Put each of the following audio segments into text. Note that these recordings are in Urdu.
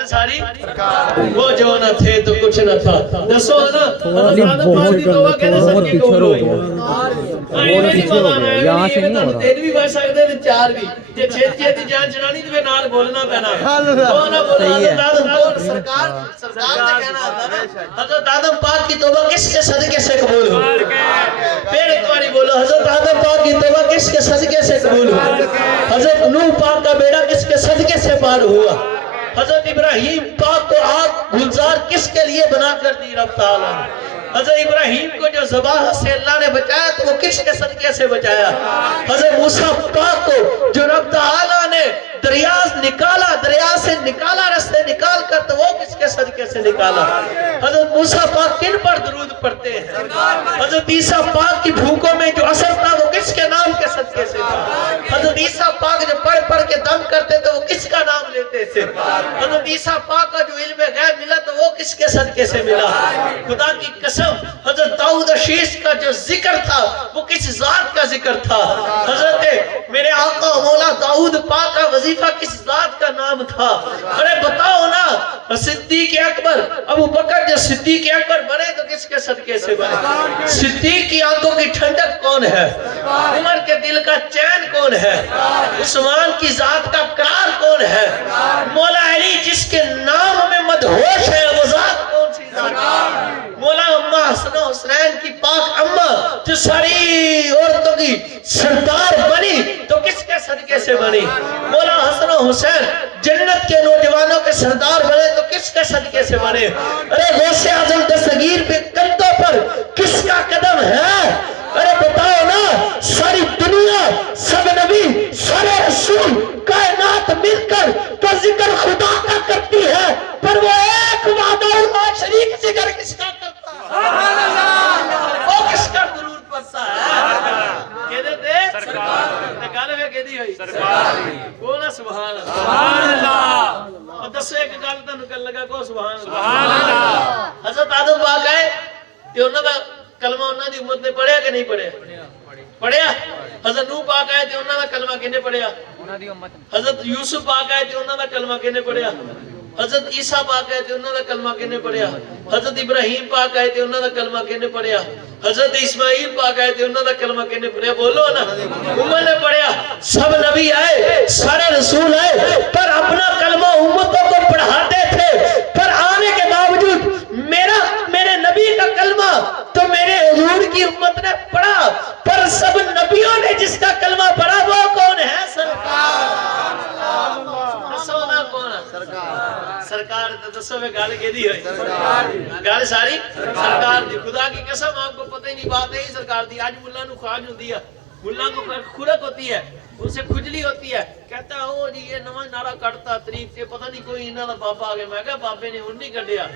گل ساری وہ جو نہ تھے تو کچھ نہ تھا دسو نا آدم پاک دی توبہ کہنے صدقے قبول ہوئی یہاں سے نہیں ہو رہا تین بھی بچ سکتے ہیں چار بھی یہ چھتی دی جان چڑھانی تو نال بولنا پینا کون بولا حضرت آدم سرکار سے کہنا آتا نا حضرت آدم پاک کی توبہ کس کے صدقے سے قبول ہو پھر ایک باری بولو حضرت آدم پاک کی توبہ کس کے صدقے سے قبول ہو حضرت نوح پاک کا بیڑا کس کے صدقے سے پار ہوا حضرت ابراہیم پاک کو آگ گلزار کس کے لیے بنا کر دی رب تعالیٰ حضرت ابراہیم کو جو ذبح سے اللہ نے بچایا تو وہ کس کے صدقے سے بچایا حضرت موسیٰ پاک کو جو رب تعالیٰ نے دریا سے نکالا رستے نکال کر تو وہ کس کے صدقے سے نکالا حضرت موسیٰ پاک کن پر درود پڑھتے ہیں حضرت عیسیٰ پاک کی بھوکوں میں جو اثر تھا وہ کس کے نام کے صدقے سے تھا حضرت عیسیٰ پاک جو پڑھ پڑھ کے دم کرتے تو وہ کس کا نام لیتے تھے حضرت عیسیٰ پاک کا جو علم غیب ملا تو وہ کس کے صدقے سے ملا خدا کی قسم حضرت داؤد شیش کا جو ذکر تھا وہ کس ذات کا ذکر تھا حضرت میرے آقا مولا داؤد پاک کا وظیفہ کس ذات کا نام تھا ارے بتاؤ نا صدیق اکبر ابو بکر جو صدیق اکبر بنے تو کس کے صدقے سے بنے صدیق کی آنکھوں کی ٹھنڈک کون ہے عمر کے دل کا چین کون ہے عثمان کی ذات کا قرار کون ہے مولا علی جس کے نام میں مدہوش ہے وہ ذات کون سی ذات مولا اماں حسن و حسین کی پاک اماں جو ساری عورتوں کی سردار بنی تو کس کے صدقے سے بنی مولا حسن و حسین جنت کے نوجوانوں کے سردار بنے تو کس کے صدقے سے بنے ارے غوث اعظم دستگیر پہ کندھوں پر کس کا قدم ہے ارے بتاؤ نا ساری دنیا سب نبی سارے رسول کائنات مل کر تو ذکر خدا کا کرتی ہے پر وہ ایک وعدہ اللہ شریک ذکر کس کا کرتا ہے وہ کس کا درود پڑھتا ہے کہتے تھے سرکار گل میں کہتی ہوئی سرکار بولا سبحان اللہ اور دسو ایک گل تانوں کر لگا کو سبحان اللہ حضرت آدم پاک آئے تے انہاں دا کلمہ انہاں دی امت نے پڑھیا کہ نہیں پڑھیا پڑھیا حضرت نوح پاک آئے تے انہاں دا کلمہ کنے پڑھیا حضرت یوسف پاک آئے تے انہاں دا کلمہ کنے پڑھیا حضرت عیسیٰ پاک آئے تے انہاں دا کلمہ کنے پڑھیا حضرت ابراہیم پاک آئے تے انہاں دا کلمہ کنے پڑھیا حضرت اسماعیل پاک آئے تے انہاں دا کلمہ کنے پڑھیا بولو نا امت نے پڑھیا سب نبی آئے سارے رسول آئے پر اپنا کلمہ امتوں کو پڑھاتے تھے پر آنے کے باوجود میرے نبی کا کلمہ تو میرے حضور کی امت نے پڑھا پر سب نبیوں نے جس کا کلمہ پڑھا وہ کون ہے سرکار سونا کون ہے سرکار دسو میں گال کے دی ہوئی گال ساری سرکار دی خدا کی قسم آپ کو پتہ ہی نہیں بات ہے سرکار دی آج ملا نو خواج ہوتی ہے ملا کو خورک ہوتی ہے ان سے کھجلی ہوتی ہے کہتا ہے او جی یہ نواں نعرہ کٹتا تاریخ سے پتہ نہیں کوئی انہاں دا بابا آ گیا میں کہا بابے نے ہن نہیں کڈیا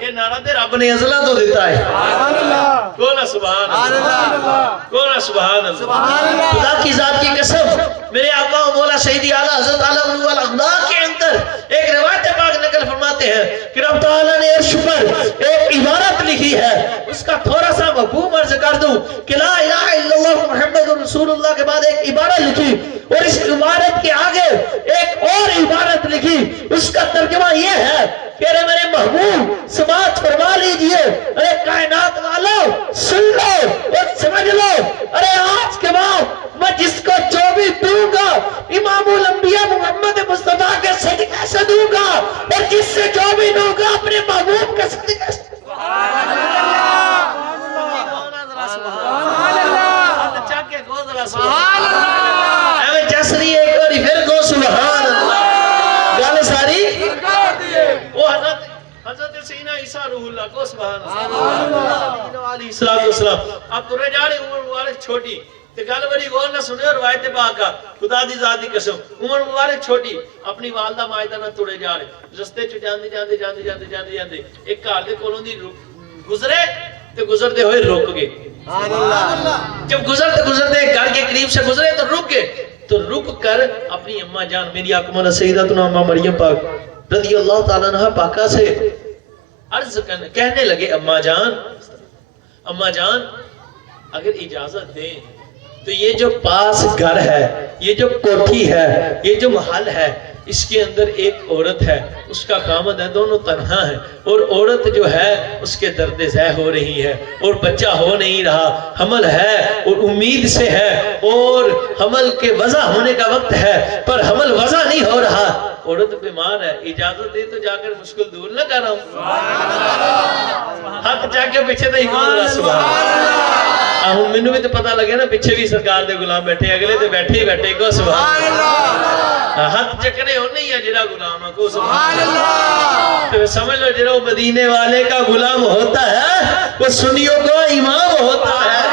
یہ نعرہ تے رب نے ازلا تو دیتا ہے سبحان اللہ کون سبحان اللہ کون سبحان اللہ خدا کی ذات کی قسم میرے آقا و مولا سیدی اعلی حضرت عالم الاخلاق کے اندر ایک روایت پاک نقل فرماتے ہیں کہ رب تعالی نے عرش پر ایک عبارت لکھی ہے اس کا تھوڑا سا مفہوم عرض کر دوں کہ لا الہ الا اللہ محمد رسول اللہ کے بعد ایک عبارت لکھی اور اس عبارت کے آگے ایک اور عبارت لکھی اس کا ترجمہ یہ ہے کہ میرے محبوب سماعت فرما لیجئے ارے کائنات والوں سن لو اور سمجھ لو ارے آج کے بعد میں جس کو جو بھی دوں گا امام الانبیاء محمد مصطفیٰ کے صدقے سے دوں گا اور جس سے جو بھی دوں گا اپنے محبوب کے صدقے سے سبحان اللہ سبحان اللہ چاک کے گو ذرا سبحان اللہ اے جسری ایک اور پھر گو سبحان اللہ گل ساری وہ حضرت سیدنا عیسیٰ روح اللہ کو سبحان اللہ علیہ السلام اب ترے جا رہے عمر مبارک چھوٹی تے گل بڑی غور نہ سنے اور روایت پاک خدا دی ذات دی قسم عمر مبارک چھوٹی اپنی والدہ ماجدہ نہ تڑے جا رہے رستے چ جاندے ایک گھر دے کولوں دی گزرے تے گزرتے ہوئے رک گئے سبحان اللہ جب گزرتے گھر کے قریب سے گزرے تو رک گئے تو رک کر اپنی اماں جان میری آقا مولا سیدتنا اماں مریم پاک رضی اللہ تعالیٰ عنہ پاکہ سے عرض کہنے لگے اماں جان اگر اجازت دیں تو یہ جو پاس گھر ہے یہ جو کوٹھی ہے یہ جو محل ہے اس کے اندر ایک عورت ہے، اس کا خامد ہے، دونوں تنہا ہیں، اور عورت جو ہے اس کے درد ذہ ہو رہی ہے اور بچہ ہو نہیں رہا، حمل ہے اور امید سے ہے اور حمل کے وضع ہونے کا وقت ہے پر حمل وضع نہیں ہو رہا، عورت بیمار ہے، اجازت دے تو جا کر مشکل دور نہ کر رہا ہوں، ہاتھ جا کے پیچھے تو ہی کون رہا سبحان اللہ، مینوں بھی تو پتہ لگے نا پیچھے بھی سرکار دے غلام بیٹھے، اگلے تو بیٹھے ہی بیٹھے کو سبحان اللہ، ہاتھ چکنے ہو نہیں ہے جڑا غلام ہے کو سبحان اللہ، تو سمجھ لو جڑا مدینے والے کا غلام ہوتا ہے وہ سنیوں کو امام ہوتا ہے،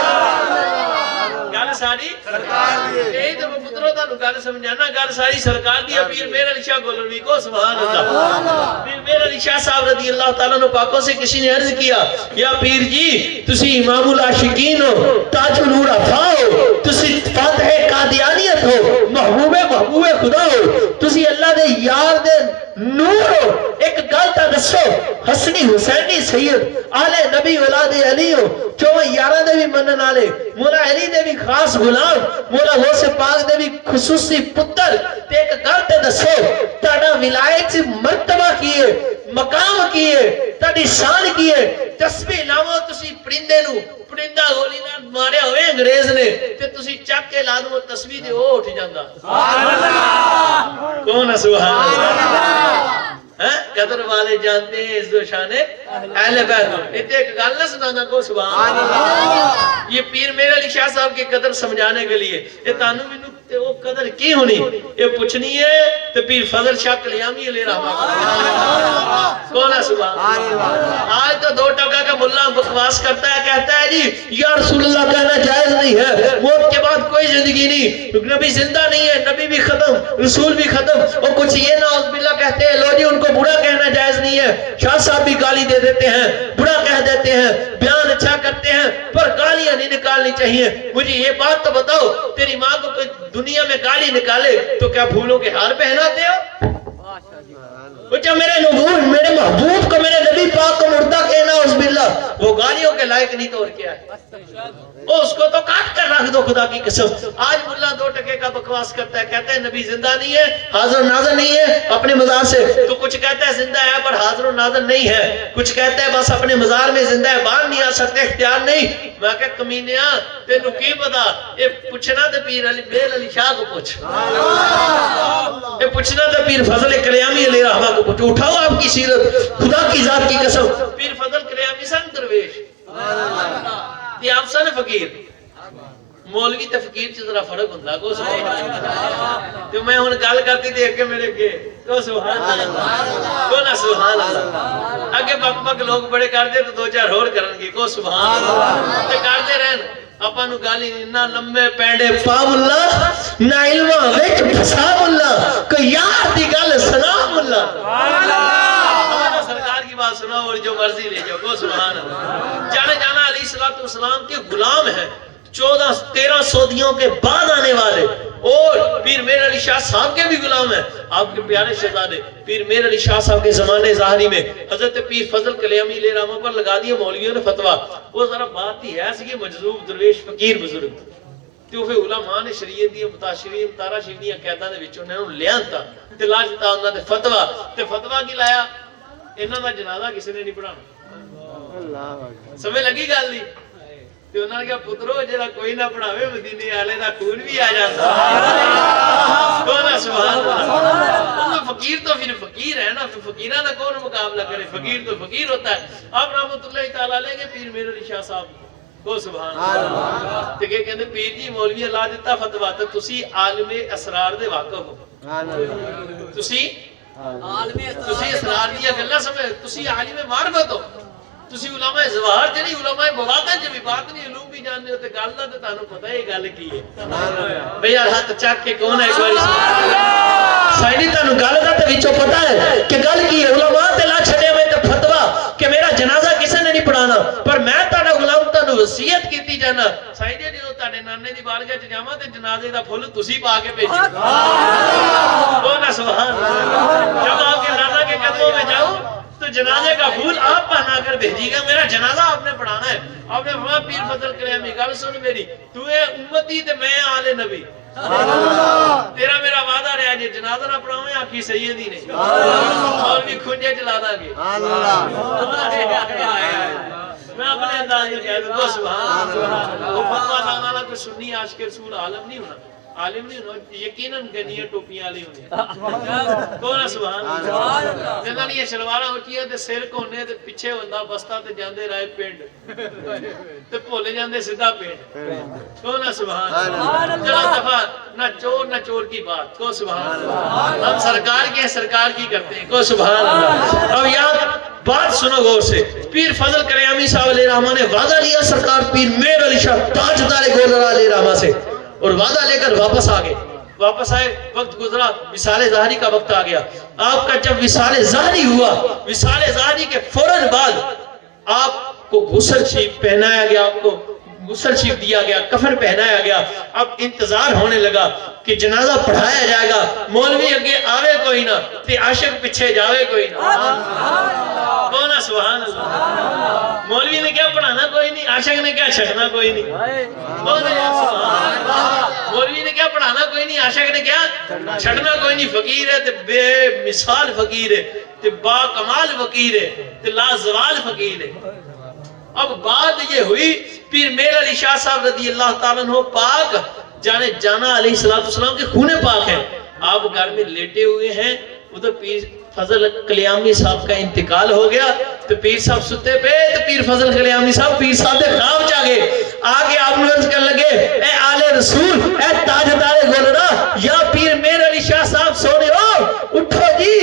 گل ساری سرکار دی، یہی تو پترو تانوں گل سمجھانا، گل ساری سرکار دی، پیر میر علی شاہ گولوی کو سبحان اللہ، پیر میر علی شاہ صاحب رضی اللہ تعالیٰ عنہ پاکوں سے کسی نے عرض کیا یا پیر جی تسی امام العاشقین ہو، تاج العرفاء ہو، تسی فاتح قادیانیت ہو، محبوب خدا ہو، تسی اللہ دے یار دے نور ہو، ایک گل تا دسو حسنی حسینی سید آل نبی اولاد علی ہو، چوہ یارہ دے بھی منن آلے، مولا علی دے بھی خاص غلام، مولا غوث پاک دے بھی خصوصی پتر، تے ایک گل تے دسو تاڑا ولایت سے مرتبہ کیے، مقام کیے، تاڑی شان کیے، تسبیح لاؤ تسی پرندے نو، پرندہ گولی نہ مارے ہوئے انگریز نے، تے تسی چک کے لادم و تسبیح دے وہ اٹھ جاندہ سبحان اللہ، کون ہے سبحان اللہ، قدر والے جانتے ہیں عزت و شان اہل بیت، اتنے ایک گل نہ سنانا کو سبحان اللہ، یہ پیر میر علی شاہ صاحب کی قدر سمجھانے کے لیے یہ تانو مینوں تے وہ قدر کی ہونی یہ پوچھنی ہے تے پیر فضل شاہ کلیامی علیہ رحمہ کون ہے سبحان اللہ، آج تو دو ٹکا کا ملا بکواس کرتا ہے، کہتا ہے جی یا رسول اللہ کہنا جائز نہیں ہے، موت کے بعد کوئی زندگی نہیں، نبی زندہ نہیں ہے، نبی بھی ختم، رسول بھی ختم، اور کچھ یہ نعوذ باللہ کہتے ہیں لو جی ان کو برا کہنا جائز نہیں ہے، شاہ صاحب بھی گالی دے دیتے ہیں، برا کہہ دیتے ہیں، بیان اچھا کرتے ہیں پر گالیاں نہیں نکالنی چاہیے، مجھے یہ بات تو بتاؤ تیری ماں کو کوئی دنیا میں گالی نکالے تو کیا پھولوں کے ہار پہناتے ہو؟ کچھ میرے نبوت میرے محبوب کو میرے نبی پاک کو مردہ کہنا عزب باللہ وہ گالیوں کے لائق نہیں تو اور کیا ہے، اس کو تو کاٹ کر رکھ دو خدا کی قسم، آج ملا دو ٹکے کا بکواس کرتا ہے، کہتا ہے نبی زندہ نہیں ہے، حاضر و ناظر نہیں ہے اپنے مزار سے، تو کچھ کہتا ہے زندہ ہے پر حاضر و ناظر نہیں ہے، کچھ کہتا ہے بس اپنے مزار میں زندہ ہے باہر نہیں آ سکتے اختیار نہیں، میں کہ کمینیاں تینوں کی پتا، یہ پوچھنا تو پیر علی شاہ کو پوچھ، یہ پوچھنا تو پیر فضل کلیامی علیہ رحمہ کو پوچھ، اٹھاؤ آپ کی سیرت خدا کی ذات کی قسم، پیر فضل کلیامی سن درویش یہ آپ سن فقیر، مولوی تے فقیر چیز ذرا فرق ہوندہ کو سبحان اللہ، تو میں ہون گال کرتی دیکھ کے میرے کے کو سبحان اللہ، کو نا سبحان اللہ، آگے بک بک لوگ بڑے کر دے تو دو چار اور کرن گے کو سبحان اللہ، تے کر دے رہن اپا نو گالی نہ لمبے پینڈے پاو اللہ نہ علمہ وچ پھساو اللہ کوئی یار دی گل سلام اللہ سبحان اللہ، سرکار کی بات سناو اور جو مرضی لے جاؤ کو سبحان اللہ، جانے جانا علیہ السلام کے غلام ہیں 14-13 صدیوں کے بعد آنے والے، اور پیر میر علی شاہ صاحب کے بھی غلام ہیں، آپ کے پیارے شہزادے پیر میر علی شاہ صاحب کے زمانے ظاہری میں حضرت پیر فضل کلیامی علیہ رحمہ پر لگا دیا مولویوں نے فتوہ، وہ ذرا بات ہی ہے کہ مجذوب درویش فقیر بزرگ تو پھر علماء نے شریعت دی متاشرین متارا شریعتیاں قیداں دے وچوں نے انہوں لیاں تا تے لاجتا انہاں دے فتوہ تے فتوہ کی لایا انہاں دا جنازہ کسی نے نہیں پڑھانا، سمجھ لگی گل نہیں، تو انہوں نے کہا پترو جڑا کوئی نہ پڑھاوے مدینے والے دا خون بھی آ جاتا کون سبحان اللہ، فقیر تو پھر فقیر ہے نا، فقیرہ نہ کون مقابلہ کرے، فقیر تو فقیر ہوتا ہے، آپ رحمت اللہ تعالیٰ لیں گے پیر میر علی شاہ صاحب کو سبحان اللہ، تو کہتے پیر جی مولوی اللہ دیتا فتوہ تو تسی عالم اسرار دے واقف ہو، تسی اسرار دیا گلہ سمجھے، تسی عالم معرفت ہو، تسی علماء زوار جنی علماء بواقع جبھی بات نہیں علوم بھی جاننے ہوتے گالنا تو تانوں پتہ ہے گال کی ہے بھئی ہاتھ چاک کے کون ہے ایک باری سائنی تانوں گالنا تو وچوں پتہ ہے کہ گال کی ہے علماء تے لا چھڑے میں تے فتوہ کہ میرا جنازہ کسے نے نہیں پڑھانا پر میں تانا غلام تانوں وصیت کیتی جانا سائنی جو تانے نانے دی بارگاہ چ جاواں تے جنازے دا پھول تسی پا کے بھیجو کون ہے سبحان اللہ، جب آپ کے نانا کے قدموں میں جاؤ تو جنازے کا پھول آپ پہنا کر بھیجی گا، میرا جنازہ آپ نے پڑھانا ہے، آپ نے فرمایا پیر فضل کلیامی گل سن میری، تو اے امتی تے میں آل نبی، تیرا میرا وعدہ رہا جی جنازہ جنازہ نہ پڑھاؤں آخی سیدی نے اور بھی کھنجے چلا دا گے میں اپنے انداز میں کہہ دوں سبحان اللہ وہ فتوہ لانا لا تو سنی عاشق رسول عالم نہیں ہونا عالم نہیں ہونا یقیناً گنیاں ٹوپیاں آلی ہونے کون سبحان اللہ جنہاں نہیں شلوارہ ہوتی ہے تے سر کونے تے پیچھے ہوندہ بستا تے جاندے رائے پینڈ تے پھولے جاندے سدھا پینڈ کون سبحان اللہ چلا دفعہ نہ چور کی بات کو سبحان اللہ ہم سرکار کے سرکار کی کرتے ہیں کو سبحان اللہ اب یاد بات سنو غور سے پیر فضل کریامی صاحب علیہ رحمہ نے وعدہ لیا سرکار پیر میر علی شاہ تاجدار گولڑا علیہ رحمہ سے اور وعدہ لے کر واپس آگئے واپس آئے وقت گزرا وصال ظاہری کا وقت آگیا آپ کا جب وصال ظاہری ہوا وصال ظاہری کے فوراً بعد آپ کو غسل شریف پہنایا گیا آپ کو غسل شریف دیا گیا کفن پہنایا گیا اب انتظار ہونے لگا کہ جنازہ پڑھایا جائے گا مولوی اگے آوے کوئی نہ تے عاشق پچھے جاوے کوئی نہ کون ہے سبحان اللہ مولوی نے کیا پڑھانا کوئی نہیں عاشق نے کیا چھٹنا کوئی نہیں کون ہے سبحان اللہ مولوی نے کیا پڑھانا کوئی نہیں عاشق نے کیا چھٹنا کوئی نہیں فقیر ہے تے بے مثال فقیر ہے تے با کمال فقیر ہے تے لازوال فقیر ہے اب بات یہ ہوئی پیر میر علی شاہ صاحب رضی اللہ تعالیٰ عنہ پاک جانے جانا علیہ السلام کے خون پاک ہیں آپ گھر میں لیٹے ہوئے ہیں ادھر پیر فضل کلیامی صاحب کا انتقال ہو گیا تو پیر صاحب ستے پہ تو پیر فضل کلیامی صاحب پیر صاحب دے خواب جاگے آگے آپ نوز کر لگے اے آل رسول اے تاجدار گولڑا یا پیر میر علی شاہ صاحب سونے ہو اٹھو جی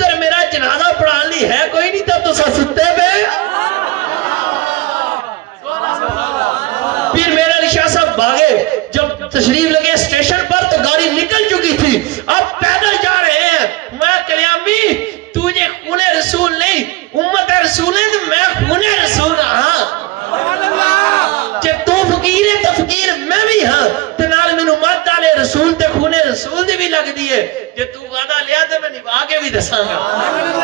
در میرا جنازہ پڑھان لی ہے کوئی نہیں تب تو ستے پہ پیر میرا علی شاہ صاحب بھاگے جب تشریف لگے اسٹیشن پر تو گاڑی نکل چکی تھی اب پیدل جا رہے ہیں میں کلیامی تجھے خون رسول نہیں امت رسول ہے تو میں خون رسول ہاں جب تو فقیر ہے تو فقیر میں بھی ہاں تنال میں امت ڈالے رسول تے خون رسول دی بھی لگ دیئے جب تو وعدہ لیا تو میں نبھا کے بھی دساں گا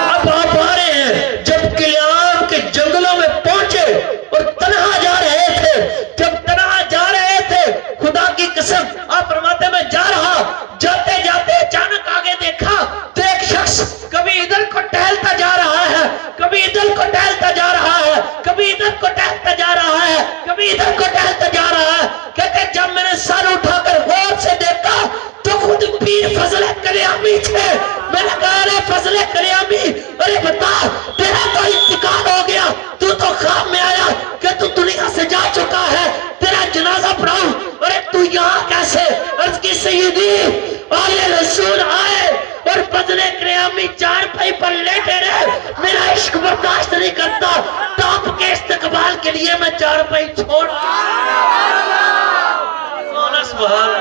اب آپ آ رہے ہیں جب کلیام کے جنگلوں میں پہنچے اور تنہا جا رہے تھے جب تنہا جا رہے تھے خدا کی قسم آپ فرماتے میں جا رہا جاتے جاتے اچانک آگے دیکھا تو ایک شخص کبھی ادھر کو ٹہلتا جا رہا ہے کبھی ادھر کو ٹہلتا جا رہا ہے کبھی ادھر کو ٹہلتا جا رہا ہے کبھی ادھر کو ٹہلتا جا رہا ہے کہتے جب میں نے سر اٹھا کر غور سے دیکھا تو خود پیر فضل کلیامی تھے میں نے کہا ارے فضل کلیامی ارے بتا تیرا تو انتقال ہو گیا تو خواب میں آیا کہ تو دنیا سے جا چکا ہے تیرا جنازہ پڑھاؤں ارے تو یہاں کیسے عرض کی سیدی آل رسول آئے اور فضل کلیامی چار پائی پر لیٹے رہے میرا عشق برداشت نہیں کرتا ٹاپ کے استقبال کے لیے میں چار پائی چھوڑ سبحان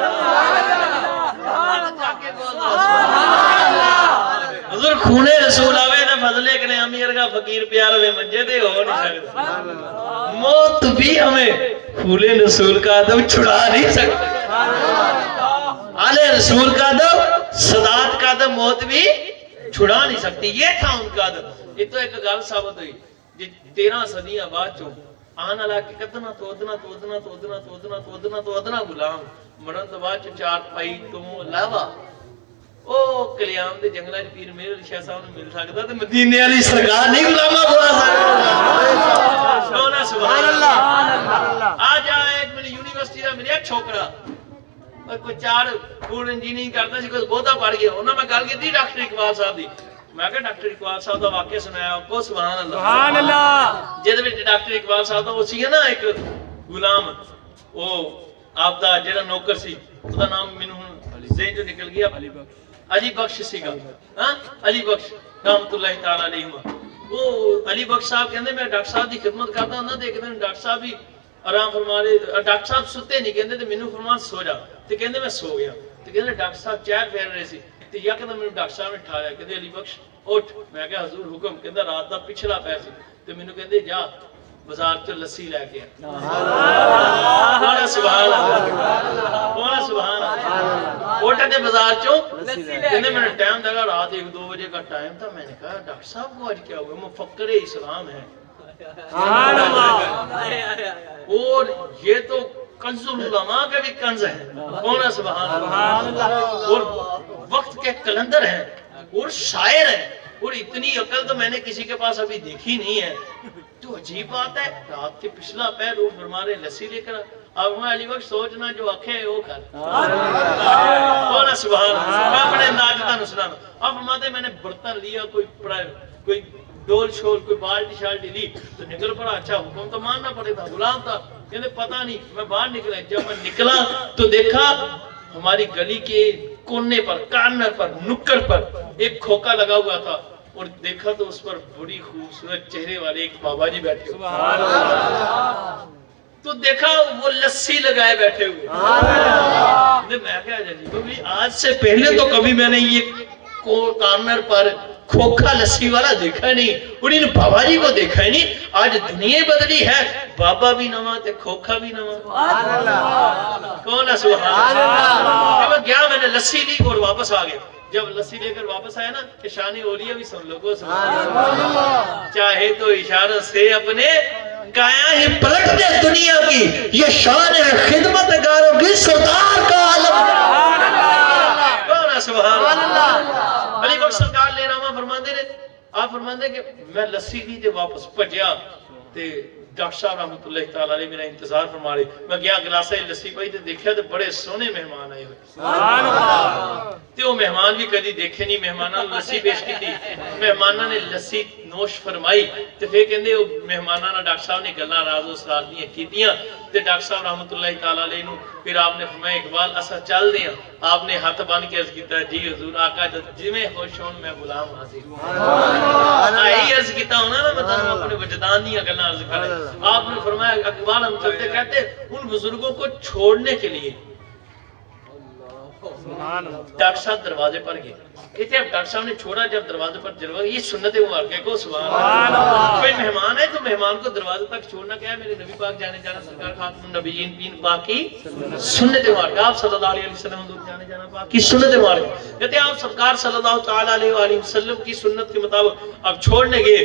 حضور خون رسول آوے نا فضل کلیامی ارگا فقیر پیار ہوئے منجے دے ہو نہیں سکتا موت بھی ہمیں خون رسول کا ادب چھڑا نہیں سکتا آل رسول کا ادب صدات کا ادب موت بھی چھڑا نہیں سکتی یہ تھا ان کا ادب یہ تو ایک گال ثابت ہوئی 13 صدیاں بعد چو آنا لاکے کتنا تو ادنا غلام مرن تو بعد چار پائی تو لاوا او کلیام دے جنگلہ پیر میر علی شاہ صاحب نے مل سکتا تو مدینے علی سرکار نہیں غلامہ بولا سکتا سونا سبحان اللہ آج آئے ایک میں یونیورسٹی دا ملیا چھوکرا کوئی 4 فوڈ انجینئرنگ کرتا سی کوئی بہتا پڑھ گیا انہوں میں گل کی تھی ڈاکٹر اقبال صاحب دی میں کہا ڈاکٹر اقبال صاحب دا واقعہ سنایا آپ کو سبحان اللہ جیدے میں ڈاکٹر اقبال صاحب دا وہ سی ہے نا ایک غلام وہ آپ دا جیڑا نوکر سی اس دا نام منہوں ذہن جو نکل گیا علی بخش سی گا علی بخش رحمت اللہ تعالیٰ علیہ وہ علی بخش صاحب کہندے میں ڈاکٹر صاحب دی خدمت کرتا ہوں نا دیکھتے ہیں ڈاکٹر صاحب بھی آرام فرما رہے ڈاکٹر صاحب ستے نہیں کہندے تے مینوں فرمان سو جا تے کہندے میں سو گیا تے کہندے ڈاکٹر صاحب چیر پھیر رہے سی تے یا کہ مینوں ڈاکٹر صاحب نے ٹھایا کہندے علی بخش اٹھ میں کہا حضور حکم کہندا رات دا پچھلا پیر سی تے مینوں کہندے جا بازار چ لسی لے کے سبحان اللہ سبحان اللہ اٹھ دے بازار چوں کہندے میں نے ٹائم دیکھا رات 1-2 بجے کا ٹائم تھا میں نے کہا ڈاکٹر صاحب کو آج کیا ہوا مفکر اسلام ہے سبحان اللہ اور یہ تو کنز العلماء کا بھی کنز ہے کون ہے سبحان اللہ اور وقت کے کے کلندر ہیں اور شاعر ہیں اور اتنی عقل تو میں نے کسی کے پاس ابھی دیکھی نہیں ہے. تو عجیب بات ہے رات کے پچھلا پیر وہ فرما رہے لسی لے کر اب میں علی وقت سوچنا جو آنکھیں وہ کر بولا سبحان اللہ. میں اپنے انداز کا سنانا. اب فرماتے میں نے برتن لیا کوئی ڈول شول کوئی بالٹی شالٹی لی تو نکل پڑا. اچھا حکم تو ماننا پڑے تھا غلام تھا کہتے پتہ نہیں. میں باہر نکلا جب میں نکلا تو دیکھا ہماری گلی کے کونے پر کارنر پر نکڑ پر ایک کھوکا لگا ہوا تھا اور دیکھا تو اس پر بڑی خوبصورت چہرے والے ایک بابا جی بیٹھے ہوئے. تو دیکھا وہ لسی لگائے بیٹھے ہوئے. میں کہا جی آج سے پہلے تو کبھی میں نے یہ کارنر پر کھوکھا لسی والا دیکھا نہیں اور ان بابا جی کو دیکھا ہی نہیں. آج دنیا بدلی ہے بابا بھی نواں تے کھوکھا بھی نواں. کون ہے سبحان اللہ. میں گیا میں نے لسی لی اور واپس آ گیا. جب لسی لے کر واپس آیا نا کہ شان اولیاء بھی سن لو کو سبحان اللہ. چاہے تو اشاروں سے اپنے کایا ہی پلٹ دے دنیا کی یہ شان ہے خدمت گاروں کی سردار کا عالم. کون ہے سبحان اللہ. علی بخش سرکار لے رہا فرماندے نے آپ فرماندے کہ میں لسی لی تے واپس بھجیا تے ڈاکٹر صاحب رحمۃ اللہ تعالی علیہ میرا انتظار فرما رہے. میں گیا گلاسہ لسی پئی تے دیکھیا تے بڑے سونے مہمان آئے ہوئے. سبحان اللہ. تے وہ مہمان بھی کدی دیکھے نہیں. مہماناں نوں لسی پیش کیتی مہماناں نے لسی نوش فرمائی تے پھر کہندے او مہماناں نال ڈاکٹر صاحب نے گلاں راز و اسرار دیاں کیتیاں تے ڈاکٹر صاحب رحمۃ اللہ تعالی علیہ نوں پھر آپ نے فرمایا اقبال اسا چل دے ہاں. آپ نے ہاتھ بن کے عرض کیتا جی حضور آقا جویں خوش ہون میں غلام حاضر. سبحان اللہ. یہی عرض کیتا ہونا نا میں اپنے وجدان دی گلاں عرض کر. آپ نے فرمایا اقبال ہم چلتے کہتے ان بزرگوں کو چھوڑنے کے لیے ڈاکٹر صاحب دروازے پر گئے. کہتے ہیں ڈاکٹر صاحب نے چھوڑا جب دروازے پر جلوہ یہ سنت مبارکہ کو سبحان اللہ. کوئی مہمان ہے تو مہمان کو دروازے تک چھوڑنا کیا ہے. میرے نبی پاک جانے جانا سرکار خاتم النبیین پین باقی سنت مبارکہ آپ صلی اللہ علیہ وسلم حضور جانے جانا باقی سنت مبارکہ. کہتے ہیں آپ سرکار صلی اللہ تعالی علیہ وآلہ وسلم کی سنت کے مطابق اب چھوڑنے گئے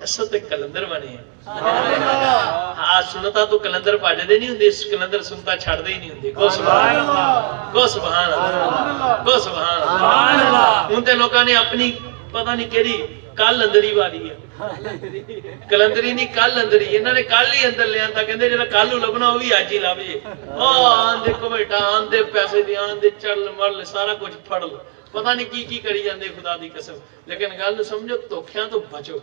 ایسا تو کلندر بنے ہیں. ہاں سنتا تو کلندر پاڑے دے نہیں ہوندے. اس کلندر سنتا چھڑ دے ہی نہیں ہوندے. کو سبحان اللہ. کو سبحان اللہ. کو سبحان اللہ. ان تے لوکاں نے اپنی پتہ نہیں کیڑی کل اندری والی ہے کلندری نہیں کل اندری. انہاں نے کل ہی اندر لے آندا کہندے جڑا کل نوں لبنا او وی اج ہی لبے. او آندے کو بیٹا آندے پیسے دی آندے چل مر سارا کچھ پھڑ لو. پتہ نہیں کی کری جاندے خدا دی قسم. لیکن گل سمجھو دھوکھیاں تو بچو.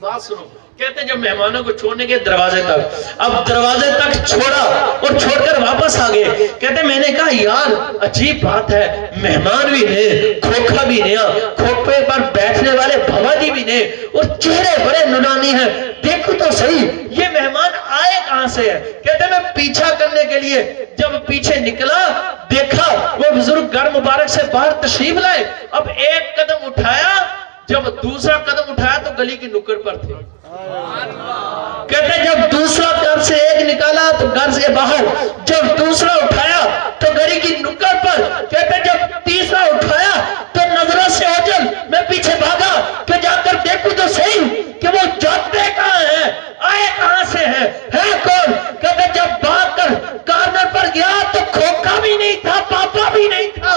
بات سنو. کہتے ہیں جب مہمانوں کو چھوڑنے کے دروازے تک اب دروازے تک چھوڑا اور چھوڑ کر واپس آگئے. کہتے ہیں میں نے کہا یار عجیب بات ہے مہمان بھی نہیں کھوکھا بھی نہیں کھوپے پر بیٹھنے والے بابا جی بھی نہیں اور چہرے بڑے نورانی ہیں. دیکھو تو صحیح یہ مہمان آئے کہاں سے ہے. کہتے ہیں میں پیچھا کرنے کے لیے جب پیچھے نکلا دیکھا وہ بزرگ گھر مبارک سے باہر تشریف لائے. اب ایک قدم اٹھایا جب دوسرا قدم اٹھایا تو گلی کی نکڑ پر تھے. کہتے ہیں جب دوسرا گھر سے ایک نکالا تو گھر سے باہر جب دوسرا اٹھایا تو گلی کی نکڑ پر. کہتے ہیں جب تیسرا اٹھایا تو نظروں سے اوجھل میں پیچھے بھاگا کہ جا کر دیکھوں تو صحیح کہ وہ جاتے کہاں ہیں آئے کہاں سے ہیں ہے کون. کہتے ہیں جب بھاگ کر کارنر پر گیا تو کھوکھا بھی نہیں تھا پاپا بھی نہیں تھا.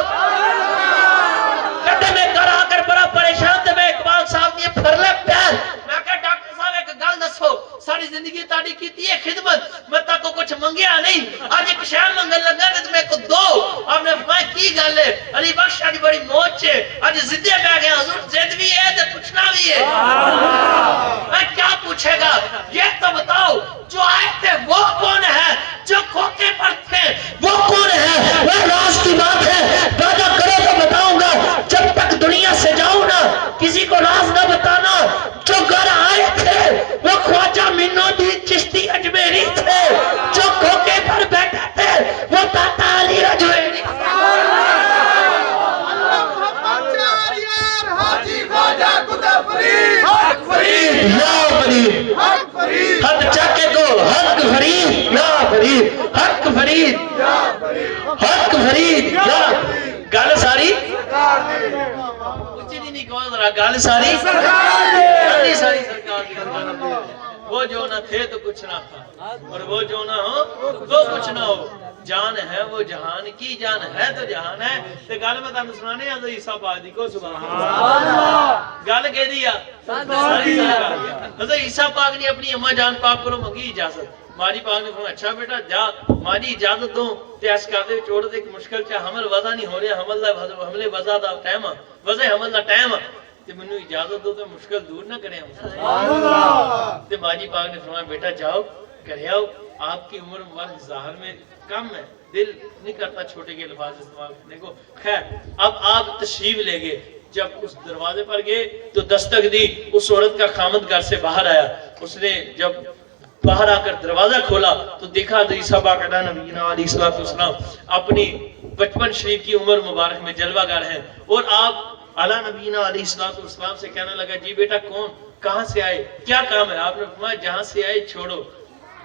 کہتے ہیں میں گھر آ کر بڑا پریشان تھا. میں اقبال صاحب یہ پھرلے پیر میں کہا ڈاکٹر صاحب ایک گل دسو ساری زندگی تاڑی کیتی ہے خدمت میں تک کو کچھ منگیا نہیں آج ایک شہر منگل لگا تو میں کو دو. آپ نے فرمایا کی گل ہے. علی بخش آج بڑی موج ہے آج زدے پہ گیا حضور زد بھی ہے تو پوچھنا بھی ہے. میں کیا پوچھے گا یہ تو بتاؤ جو آئے تھے وہ کون ہے جو کھوکے پر تھے وہ کون ہے. وہ راز کی بات ہے وعدہ کرو تو بتاؤں گا جب تک دنیا سے جاؤں نا کسی کو راز نہ بتانا. جو گھر آئے تھے وہ خواجہ منودین چشتی اجمیری تھے. جو کھوکے پر بیٹھے تھے وہ داتا علی رجویری. حق چاکے کو حق فرید یا فرید حق فرید حق فرید یا گل ساری اچھی نہیں کہو ذرا گل ساری ساری سرکار کی. وہ جو نہ تھے تو کچھ نہ تھا اور وہ جو نہ ہو تو کچھ نہ ہو. جان ہے وہ جہان کی جان ہے تو جہان ہے تے گل میں تانوں سنانے حضرت عیسیٰ پاک دی کو سبحان اللہ گل کہہ دیا حضرت عیسیٰ پاک نے اپنی اماں جان پاک کو منگی اجازت ماجی پاک نے فرمایا اچھا بیٹا جا ماجی اجازت دو تے اس کر دے چھوڑ دے مشکل چا حمل وضع نہیں ہو رہا حمل دا حملے وضع دا ٹائم وضع حمل دا ٹائم تے منو اجازت دو تے مشکل دور نہ کرے سبحان اللہ تے ماجی پاک نے فرمایا بیٹا جاؤ کرے آؤ آپ کی عمر مبارک ظاہر میں کم ہے دل نہیں کرتا چھوٹے کے الفاظ استعمال کرنے کو خیر اب آپ تشریف لے گئے جب اس دروازے پر گئے تو دستک دی اس عورت کا خامد گھر سے باہر آیا اس نے جب باہر آ کر دروازہ کھولا تو دیکھا حضرت عیسیٰ پاک نبینا علیہ السلام اپنی 55 شریف کی عمر مبارک میں جلوہ گر ہیں اور آپ اعلیٰ نبینا علیہ السلام سے کہنے لگا جی بیٹا کون کہاں سے آئے کیا کام ہے آپ نے فرمایا جہاں سے آئے چھوڑو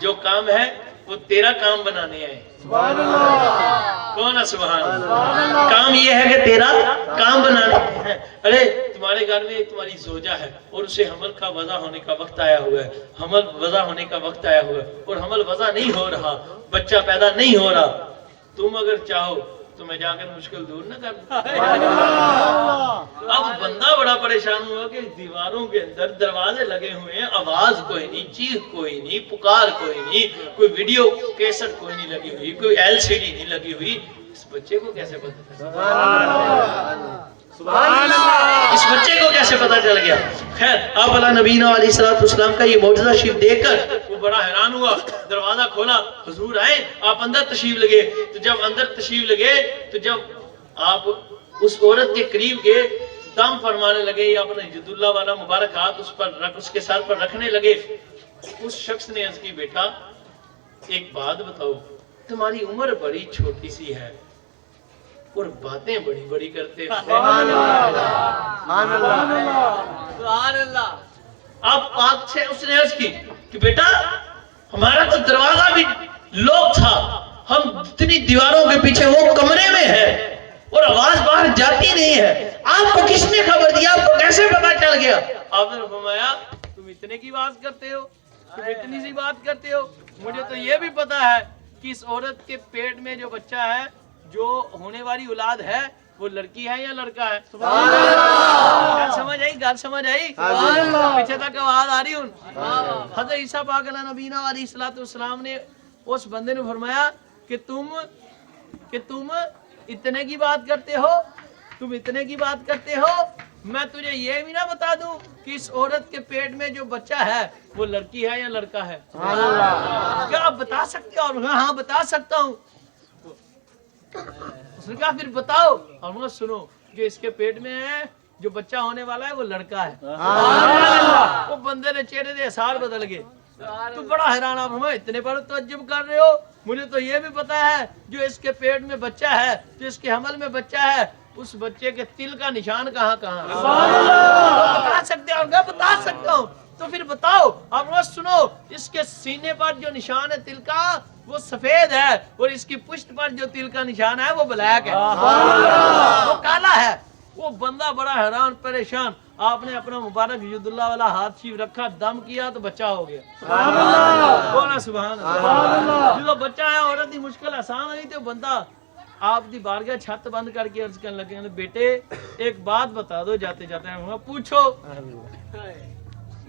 جو کام ہے وہ تیرا کام بنانے آئے سبحان اللہ کون ہے سبحان اللہ کام یہ ہے کہ تیرا کام بنانے ہیں ارے تمہارے گھر میں تمہاری زوجہ ہے اور اسے حمل کا وضع ہونے کا وقت آیا ہوا ہے حمل وضع ہونے کا وقت آیا ہوا ہے اور حمل وضع نہیں ہو رہا بچہ پیدا نہیں ہو رہا تم اگر چاہو تو میں جا کر مشکل دور نہ کر اب بندہ بڑا پریشان ہوا کہ دیواروں کے اندر دروازے لگے ہوئے ہیں آواز کوئی نہیں چیخ کوئی نہیں پکار کوئی نہیں کوئی ویڈیو کیسٹ کوئی نہیں لگی ہوئی کوئی LCD نہیں لگی ہوئی اس بچے کو کیسے پتہ اس بچے کو کیسے پتہ چل گیا خیر آپ علیہ نبینا علیہ السلام کا یہ معجزہ شریف دیکھ کر وہ بڑا حیران ہوا دروازہ کھولا حضور آئے آپ اندر تشریف لگے تو جب اندر تشریف لگے تو جب آپ اس عورت کے قریب گئے دم فرمانے لگے یا اپنے ید اللہ والا مبارک ہاتھ اس کے سر پر رکھنے لگے اس شخص نے عرض کی بیٹا ایک بات بتاؤ تمہاری عمر بڑی چھوٹی سی ہے اور باتیں بڑی بڑی کرتے سبحان اللہ آپ پاک سے اس نے عرض کی کہ بیٹا ہمارا تو دروازہ بھی لوک تھا ہم اتنی دیواروں کے پیچھے وہ کمرے میں ہے اور آواز باہر جاتی نہیں ہے آپ کو کس نے خبر دیا آپ کو کیسے پتا چل گیا آپ نے فرمایا تم اتنے کی بات کرتے ہو تم اتنی سی بات کرتے ہو مجھے تو یہ بھی پتا ہے کہ اس عورت کے پیٹ میں جو بچہ ہے جو ہونے والی اولاد ہے وہ لڑکی ہے یا لڑکا ہے سبحان اللہ گل سمجھ آئی گل سمجھ آئی پیچھے تک آواز آ رہی ہوں حضرت عیسیٰ پاک علیہ نبینا علیہ السلام نے اس بندے نے فرمایا کہ تم اتنے کی بات کرتے ہو تم اتنے کی بات کرتے ہو میں تجھے یہ بھی نہ بتا دوں کہ اس عورت کے پیٹ میں جو بچہ ہے وہ لڑکی ہے یا لڑکا ہے کیا آپ بتا سکتے ہو ہاں بتا سکتا ہوں اس نے کہا پھر بتاؤ اور سنو جو اس کے پیٹ میں ہے جو بچہ ہونے والا ہے وہ لڑکا ہے وہ بندے نے چہرے دے اثار بدل گئے تو بڑا حیران آپ اتنے بڑے تعجب کر رہے ہو مجھے تو یہ بھی پتا ہے جو اس کے پیٹ میں بچہ ہے جو اس کے حمل میں بچہ ہے اس بچے کے تل کا نشان کہاں کہاں بتا سکتے ہو بتا سکتا ہوں تو پھر بتاؤ آپ سنو اس کے سینے پر جو نشان ہے تل کا وہ سفید ہے اور اس کی پشت پر جو تل کا نشان ہے وہ بلیک ہے وہ کالا ہے وہ بندہ بڑا حیران پریشان آپ نے اپنا مبارک ید اللہ والا ہاتھ شریف رکھا دم کیا تو بچہ ہو گیا سبحان اللہ جو بچہ ہے عورت دی مشکل آسان نہیں تو بندہ آپ دی بارگاہ چھت بند کر کے عرض کرنے لگے بیٹے ایک بات بتا دو جاتے جاتے پوچھو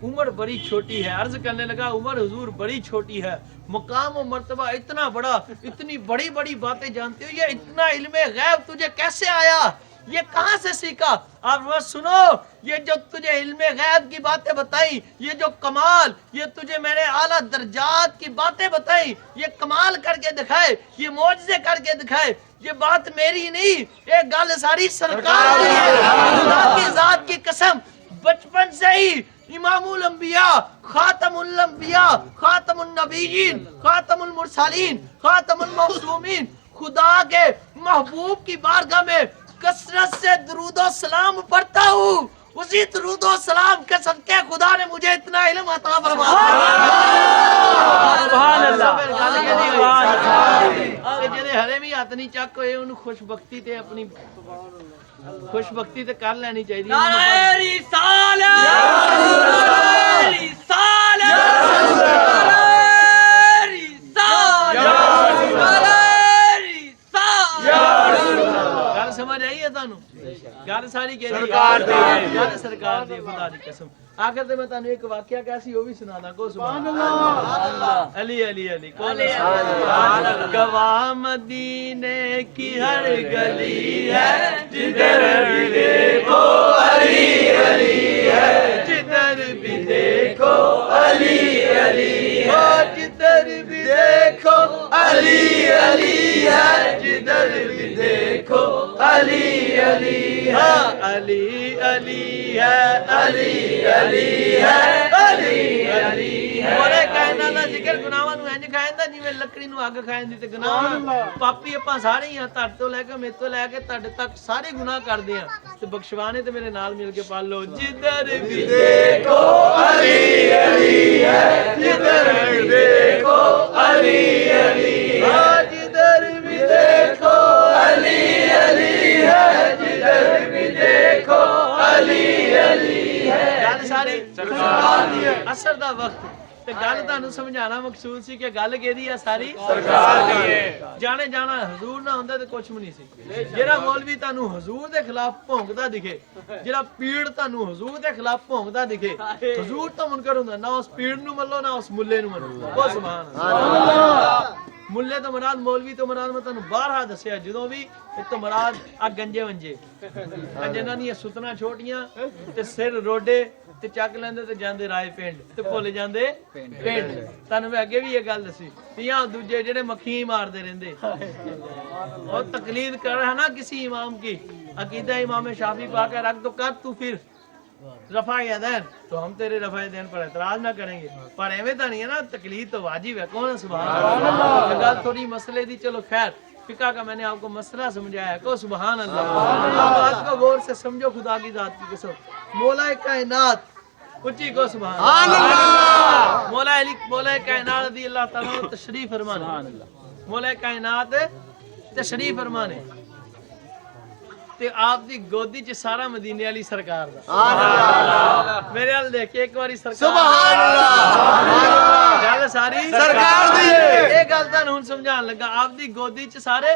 عمر بڑی چھوٹی ہے عرض کرنے لگا عمر حضور بڑی چھوٹی ہے مقام و مرتبہ اتنا بڑا اتنی بڑی بڑی باتیں جانتے ہو یہ اتنا علم غیب تجھے کیسے آیا یہ کہاں سے سیکھا آپ سنو یہ جو تجھے علم غیب کی باتیں بتائی یہ جو کمال یہ تجھے میرے اعلیٰ درجات کی باتیں بتائی یہ کمال کر کے دکھائے یہ معجزے کر کے دکھائے یہ بات میری نہیں ایک گل ساری سرکار کی ہے خدا کی ذات کی قسم بچپن سے ہی امام الانبیاء خاتم الانبیاء خاتم النبیین خاتم المرسلین خاتم المعصومین خدا کے محبوب کی بارگاہ میں کثرت سے درود و سلام پڑھتا ہوں اسی درود و سلام کے صدقے خدا نے مجھے اتنا علم عطا فرمایا سبحان اللہ جڑے ہرے بھی ہاتھ نہیں چک ہوئے انہوں خوش بختی تے اپنی خوش بختی تے کر لینی چاہیے نعرہ رسالت سمجھ آئی ہے تانوں گل ساری کہ سرکار دی گل سرکار دی خدا دی قسم آخر تے میں تانوں ایک واقعہ کیسی وہ بھی سنا دا کو سبحان اللہ علی علی علی کون سبحان اللہ گواہ مدینے کی ہر گلی ہے جدھر بھی دیکھو علی علی ہے جدھر بھی دیکھو علی علی ہے جدھر بھی دیکھو علی علی ہے جدھر بھی دیکھو علی علی ہے علی علی ہے علی علی ہے علی علی ہے مولا کائنات دا ذکر گناہاں نوں انج کھائندا جویں لکڑی نوں اگ کھائندی تے گناہ پاپی اپاں سارے ہی تڑ تو لے کے میتوں لے کے تڑ تک سارے گناہ کردے ہاں تے بخشوانے تے میرے نال مل کے پڑھ لو جدھر بھی دیکھو علی علی ہے جدھر بھی دیکھو علی علی ہے جدھر بھی دیکھو علی علی ہے جدھر بھی دیکھو علی علی ہے گل ساری سرکار دی ہے اثر دا وقت تے گل تانوں سمجھانا مقصود سی کہ گل کیدی ہے ساری سرکار دی ہے جانے جانا حضور نہ ہوندا تے کچھ بھی نہیں سی جیڑا مولوی تانوں حضور دے خلاف بھونکدا دکھے جیڑا پیڑ تانوں حضور دے خلاف بھونکدا دکھے حضور تو منکر ہوندا نہ اس پیڑ نوں منو نہ اس ملے نوں منو او سبحان اللہ ملے تو مراد مولوی تو مراد میں تانوں بارہا دسیا جدوں بھی ایک تو مراد آ گنجے ونجے جنہاں دی ستنا چھوٹیاں تے سر روڈے تے چک لیندے تے جاندے رائے پنڈ تے بھول جاندے پنڈ تانوں میں اگے بھی یہ گل دسی تیاں دوجے جڑے مکھی ماردے رہندے اور تقلید کر رہا نا کسی امام کی عقیدہ امام شافعی کو آ کے رکھ تو کر تو پھر رفع یدین تو ہم تیرے رفع یدین پر اعتراض نہ کریں گے پر ایویں تو نہیں ہے نا تقلید تو واجب ہے کون سبحان اللہ گل تھوڑی مسئلے دی چلو خیر فقہ کا میں نے آپ کو مسئلہ سمجھایا کو سبحان اللہ بات کو غور سے سمجھو خدا کی ذات کی قسم مولا کائنات اچھی کو سبحان اللہ مولا کائنات رضی اللہ تعالیٰ تشریف فرمانے مولا کائنات تشریف فرمانے تے آپ دی گودی چ سارا مدینے والی سرکار دا میرے حال دیکھیں ایک باری سرکار سبحان اللہ گل ساری سرکار دی اے گل تانوں ہن سمجھان لگا آپ دی گودی چ سارے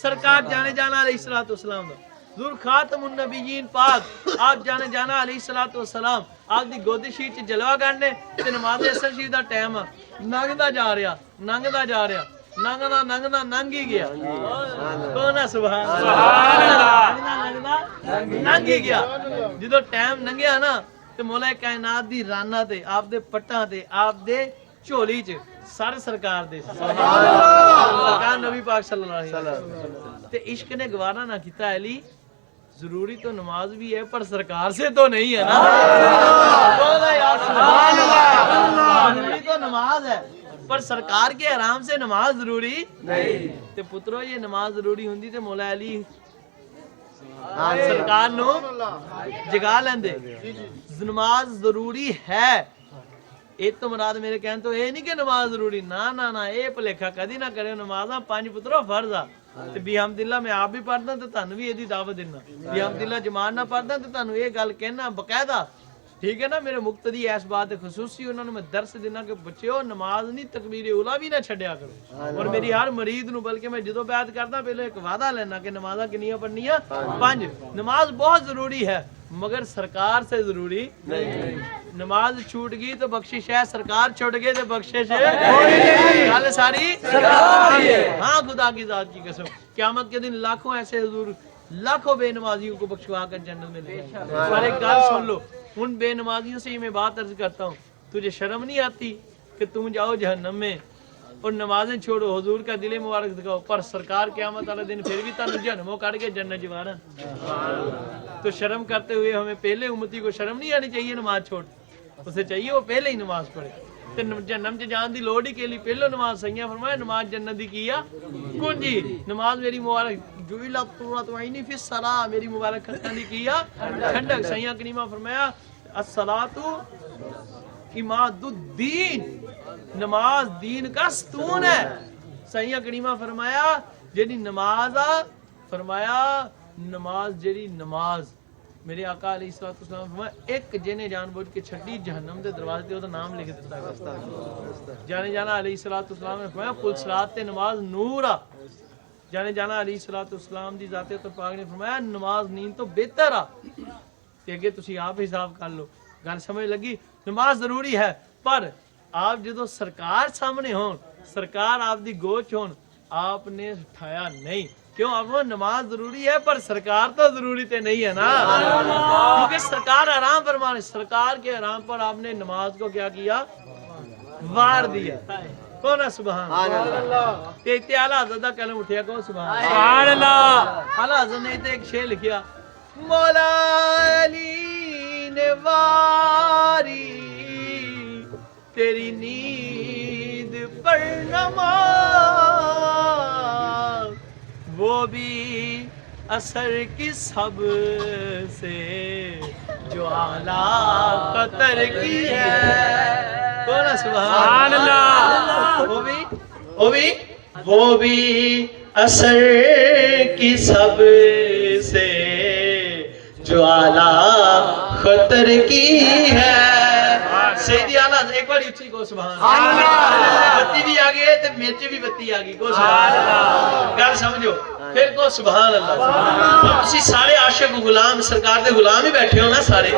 سرکار جانے جانا علیہ الصلوۃ والسلام دا ذو خاتم النبیین پاک آپ جانے جانا علیہ الصلوۃ والسلام آپ دی گودی شریف چ جلوہ کرنے تے نماز اثر شریف دا ٹائم لنگدا جا رہا ننگدا ننگ ہی گیا کون ہے سبحان اللہ ننگ ہی گیا جدو ٹائم ننگیا نا تے مولا کائنات دی رانا تے آپ دے پٹاں تے آپ دے جھولی چ سر سرکار دے سرکار نبی پاک صلی اللہ علیہ وسلم تے عشق نے گوارا نہ کیتا علی ضروری تو نماز بھی ہے پر سرکار سے تو نہیں ہے نا سبحان اللہ ضروری تو نماز ہے پر سرکار کے حرام سے نماز ضروری نہیں تے پترو یہ نماز ضروری ہوندی تے مولا علی سرکار نو جگا لیندے نماز ضروری ہے ایک تو مراد میرے کہن تو اے نہیں کہ نماز ضروری نہ اے بھلیکھا کدی نہ کرے نمازاں پانچ پترو فرض آ تے بحمداللہ میں آپ بھی پڑھدا تے تانوں بھی ایدی دعوت دینا بحمداللہ جماعت نہ پڑھدا تے تانوں یہ گل کہنا باقاعدہ ٹھیک ہے نا میرے مقتدی اس بات خصوصی انہوں نے میں درس دینا کہ بچیو نماز نہیں تکبیر اولا بھی نہ چھڈیا کرو اور میری ہر مریض نو بلکہ میں جدو بیعت کردا پہلے ایک وعدہ لینا کہ نمازاں کنیاں پڑھنیاں پانچ نماز بہت ضروری ہے مگر سرکار سے ضروری نہیں نماز چھوٹ گئی تو بخشش ہے سرکار چھوٹ گئی تو بخشش ہے گل ساری سرکار ہے ہاں خدا کی ذات کی قسم قیامت کے دن لاکھوں ایسے حضور لاکھوں بے نمازیوں کو بخشوا کر جنت میں لے جائیں پر ایک گل سن لو ان بے نمازیوں سے میں بات عرض کرتا ہوں تجھے شرم نہیں آتی کہ تم جاؤ جہنم میں اور نمازیں چھوڑو حضور کا دل مبارک دکھاؤ پر سرکار قیامت والے دن پھر بھی تانوں جہنموں کاٹ کے جنت جوانا تو شرم کرتے ہوئے ہمیں پہلے امتی کو شرم نہیں آنی چاہیے نماز چھوڑ اسے چاہیے وہ پہلے ہی نماز پڑھے تے جہنم چ جان دی لوڑ ہی کے لیے پہلو نماز سیاں فرمایا نماز جنت دی کیا کنجی نماز میری مبارک جویلا قرۃ عینی فی الصلاۃ میری مبارک کھٹاں دی کیا ٹھنڈک سیاں کریمہ فرمایا الصلاۃ عماد الدین نماز دین کا ستون ہے سیاں کریمہ فرمایا جیڑی نماز فرمایا نماز جیڑی نماز میرے آقا علیہ الصلوۃ والسلام فرمایا ایک جنے جان بوجھ کے چھڈی جہنم دے دروازے تے اودا نام لکھ دیتا جانے جانا علیہ الصلوۃ والسلام نے فرمایا کل صلات تے نماز نور جانے جانا علیہ الصلوۃ والسلام دی ذات تو پاک نے فرمایا نماز نیند تو بہتر آ تے اگے تسی آپ حساب کر لو گل سمجھ لگی نماز ضروری ہے پر آپ جدو سرکار سامنے ہون سرکار آپ دی گوچ ہون آپ نے اٹھایا نہیں کیوں آپ کو نماز ضروری ہے پر سرکار تو ضروری تے نہیں ہے نا کیونکہ سرکار آرام فرمانے سرکار کے آرام پر آپ نے نماز کو کیا کیا وار دیا کون سبحان اللہ تے اعلیٰ حضرت دا کلم اٹھیا کون سبحان اللہ اعلیٰ حضرت نے ایک شعر لکھیا مولا علی نے واری تیری نیند پر نماز وہ بھی اثر کی سب سے جو اعلیٰ قطر کی ہے کون سبحان اللہ وہ بھی اثر کی سب سے جو اعلیٰ خطر کی ہے سیدی اعلیٰ ایک بار اچھی کو سبحان اللہ بتی بھی آگئی ہے تو مرچ بھی بتی آگئی کو سبحان اللہ گل سمجھو پھر کو سبحان اللہ اسی سارے عاشق غلام سرکار دے غلام ہی بیٹھے ہو نا سارے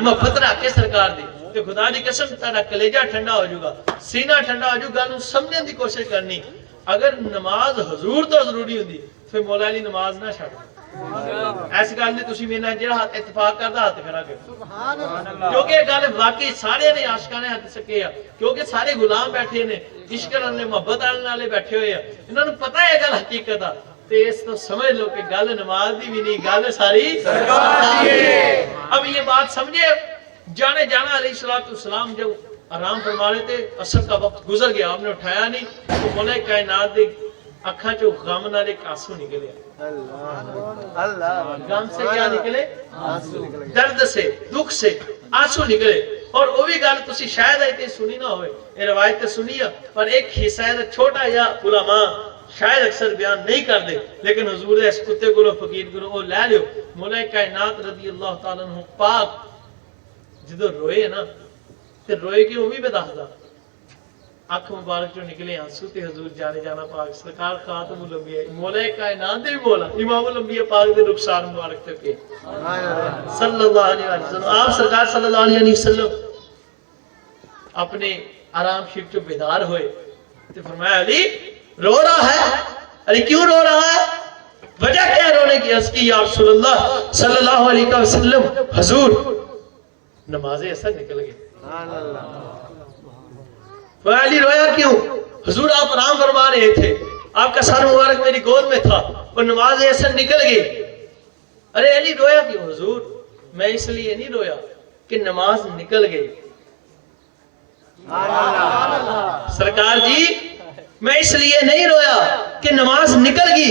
محبت رکھ کے سرکار دی تو خدا دی قسم تیرا کلیجہ ٹھنڈا ہو جوگا سینہ ٹھنڈا ہو جوگا گل سمجھنے دی کوشش کرنی اگر نماز حضور تو ضروری ہوندی پھر مولا علی نماز نہ چھڑ ایسی گل نہیں تسی میرے جڑا ہاتھ اتفاق کردا ہاتھ کھڑا کر کیونکہ گل واقعی سارے نے عاشقاں نے ہاتھ سکے کیونکہ سارے غلام بیٹھے نے عشق والے محبت والے بیٹھے ہوئے ہیں انہاں نوں پتہ ہے گل حقیقت ہے تے اس تو سمجھ لو کہ گل نماز دی بھی نہیں گل ساری سرکار دی ہے اب یہ بات سمجھے جانے جانا علیہ الصلوۃ والسلام جب آرام فرما رہے تھے عصر کا وقت گزر گیا آپ نے اٹھایا نہیں تو مولا کائنات دے اکھاں چوں غم نال ایک آنسو نکلے اللہ غم سے کیا نکلے درد سے دکھ سے آنسو نکلے اور وہ بھی گل تسی شاید ایتے سنی نہ ہوئے یہ روایت تے سنی ہے پر ایک حصہ ہے چھوٹا یا علماء شاید اکثر بیان نہیں کر دے لیکن حضور اس کتے کو فقیر کو وہ لے لیو مولا کائنات رضی اللہ تعالیٰ عنہ پاک جدو روئے نا تے روئے کی وہ بھی بداخدہ آنکھ مبارک جو نکلے آنسو تے حضور جانے جانا پاک سرکار خاتم الانبیاء مولا کائنات دے بھی مولا امام الانبیاء پاک دے رخسار مبارک تکے صلی اللہ علیہ وسلم آپ سرکار صلی اللہ علیہ وسلم اپنے آرام شریف جو بیدار ہوئے تے فرمایا علی رو رہا ہے علی کیوں رو رہا ہے وجہ کیا رونے کی عرض کی یا رسول اللہ صلی اللہ علیہ وسلم حضور نماز اثر نکل گئے علی رویا کیوں حضور آپ آرام فرما رہے تھے آپ کا سر مبارک میری گود میں تھا اور نماز اثر نکل گئی ارے علی رویا کیوں حضور میں اس لیے نہیں رویا کہ نماز نکل گئی سرکار جی میں اس لیے نہیں رویا کہ نماز نکل گئی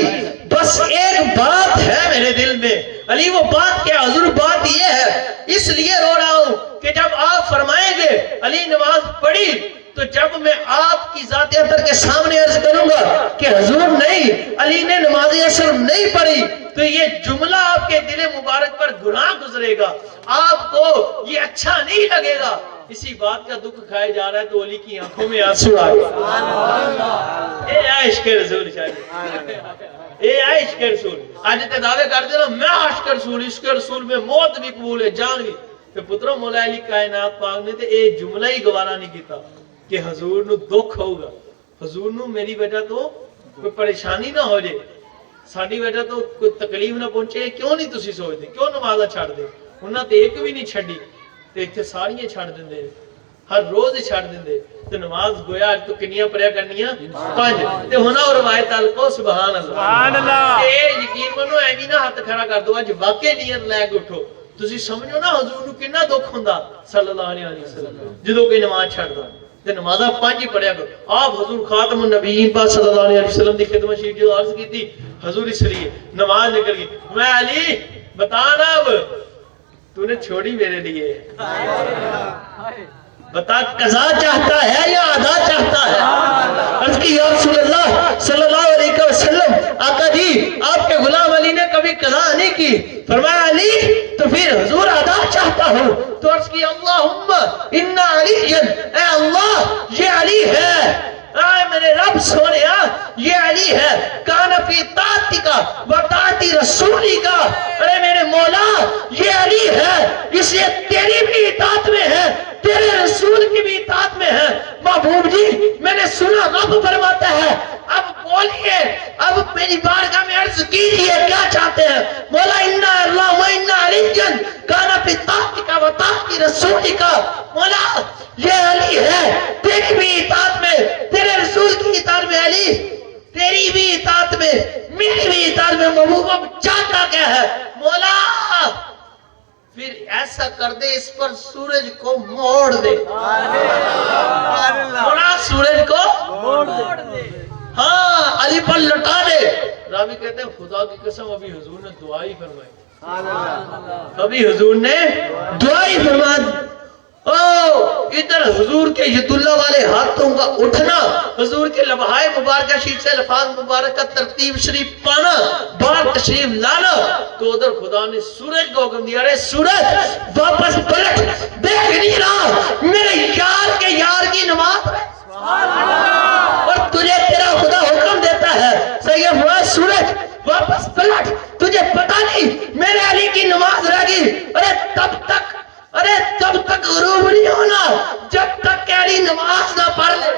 بس ایک بات ہے میرے دل میں علی وہ بات کیا حضور بات یہ ہے اس لیے رو رہا ہوں کہ جب آپ فرمائیں گے علی نماز پڑھی تو جب میں آپ کی ذات اطہر کے سامنے عرض کروں گا کہ حضور نہیں علی نے نماز اثر نہیں پڑھی تو یہ جملہ آپ کے دل مبارک پر گناہ گزرے گا آپ کو یہ اچھا نہیں لگے گا اسی بات کا دکھ کھائے جا رہا ہے تو علی کی آنکھوں میں آنسو آ گئے اے عشق رسول شاید اے عشق رسول آج تے دعوے کر دے میں عشق رسول عشق رسول میں موت بھی قبول ہے جان بھی کہ پتروں مولا علی کائنات پاک نے تے اے جملہ ہی گوارا نہیں کیتا کہ حضور نو دکھ ہوگا حضور نو میری وجہ تو کوئی پریشانی نہ ہو جائے ساڈی وجہ تو کوئی تکلیف نہ پہنچے کیوں نہیں تسی سوچ دے کیوں نمازاں چھڑ دے انہاں تے ایک بھی نہیں چھڈی تے ایتھے ساریاں چھڑ دیندے ہر روز ہی چھڑ دیندے تے نماز گویا تو کنیاں پڑھیا کرنیاں 5 تے ہونا اور روایت الکو سبحان اللہ تے یقین منو ایویں نہ ہاتھ کھڑا کر دو اج واقعی نیت لے کے اٹھو تسی سمجھو نا حضور نو کتنا دکھ ہوندا صلی اللہ علیہ وسلم جدوں کوئی نماز چھڑدا تے نمازاں 5 ہی پڑھیا کرو آپ حضور خاتم النبیین پاک صلی اللہ علیہ وسلم دی خدمت شریف جو عرض کی تھی حضور اس لیے نماز نکل گئی میں علی بتا نا اب تو نے چھوڑی میرے لیے بتا قضا چاہتا ہے یا ادا چاہتا ہے عرض کی یا رسول اللہ صلی اللہ علیہ وسلم آقا جی آپ کے غلام علی نے کبھی قضا نہیں کی فرمایا علی تو پھر حضور ادا چاہتا ہوں تو عرض کی اللہم انا علی اے اللہ یہ علی ہے اے میرے رب سونیا یہ علی ہے کان فی طاعتی کا و طاعتی رسولی کا، ارے میرے مولا یہ علی ہے اس لیے تیری بھی اطاعت میں ہے تیرے رسول کی بھی اطاعت میں ہے۔ محبوب جی میں نے سنا رب فرماتا ہے اب بولیے، اب میری بارگاہ میں عرض کیجئے کیا چاہتے ہیں؟ مولا انا اللہ و انا علی کانا فی طاعتی کا و طاعتی رسولی کا، مولا یہ علی ہے تیری بھی اطاعت میں تیرے رسول کی اطاعت میں، علی تیری بھی اطاعت میں میری بھی اطاعت میں۔ محبوب اب چاہتا کیا ہے؟ مولا پھر ایسا کر دے اس پر سورج کو موڑ دے، مولا سورج کو موڑ دے، ہاں علی پر لٹا دے۔ راوی کہتے ہیں خدا کی قسم ابھی حضور نے دعا ہی فرمائی، ابھی حضور نے دعا ہی فرمائی۔ ادھر حضور کے ید اللہ والے ہاتھوں کا اٹھنا، حضور کے لمحائے مبارکہ شریف سے الفاظ مبارکہ ترتیب شریف پانا، باہر تشریف لانا، تو ادھر خدا نے سورج کو حکم دیا ارے سورج واپس پلٹ، دیکھ نہیں رہا میرے یار کے یار کی نماز اور تجھے تیرا خدا حکم دیتا ہے سید ہوا سورج واپس پلٹ، تجھے پتا نہیں میرے علی کی نماز رہ گئی، ارے تب تک غروب نہیں ہونا جب تک کہ علی نماز نہ پڑھ لے۔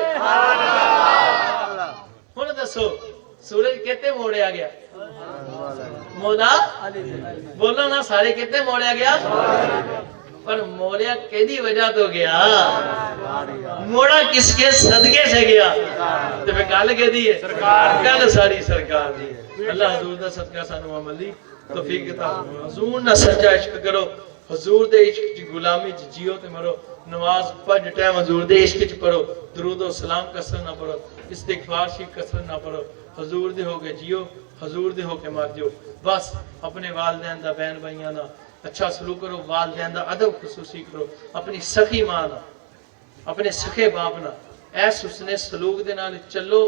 انہوں نے دسو سورج کہتے موڑیا گیا؟ مولا بولو نا سارے کہتے موڑیا گیا، پر موڑیا کیدی وجہ تو گیا، موڑا کس کے صدقے سے گیا؟ تو پھر گل کہدی ہے گل ساری سرکار دی۔ اللہ حضور دا صدقہ سانو عمل دی توفیق عطا فرمائے۔ حضور نہ سچا عشق کرو، حضور دے عشق چ غلامی چ جیو تے مرو، نماز پڑھ ٹائم حضور دے عشق چ پڑھو، درود و سلام کثرت نہ پڑھو، استغفار شریف کثرت نہ پڑھو، حضور دے ہو کے جیو، حضور دے ہو کے مر جاؤ۔ بس اپنے والدین دا بہن بھائیاں دا اچھا سلوک کرو، والدین دا ادب خصوصی کرو، اپنی سخی ماں دا اپنے سخے باپ نہ ایس حسن سلوک دے نال چلو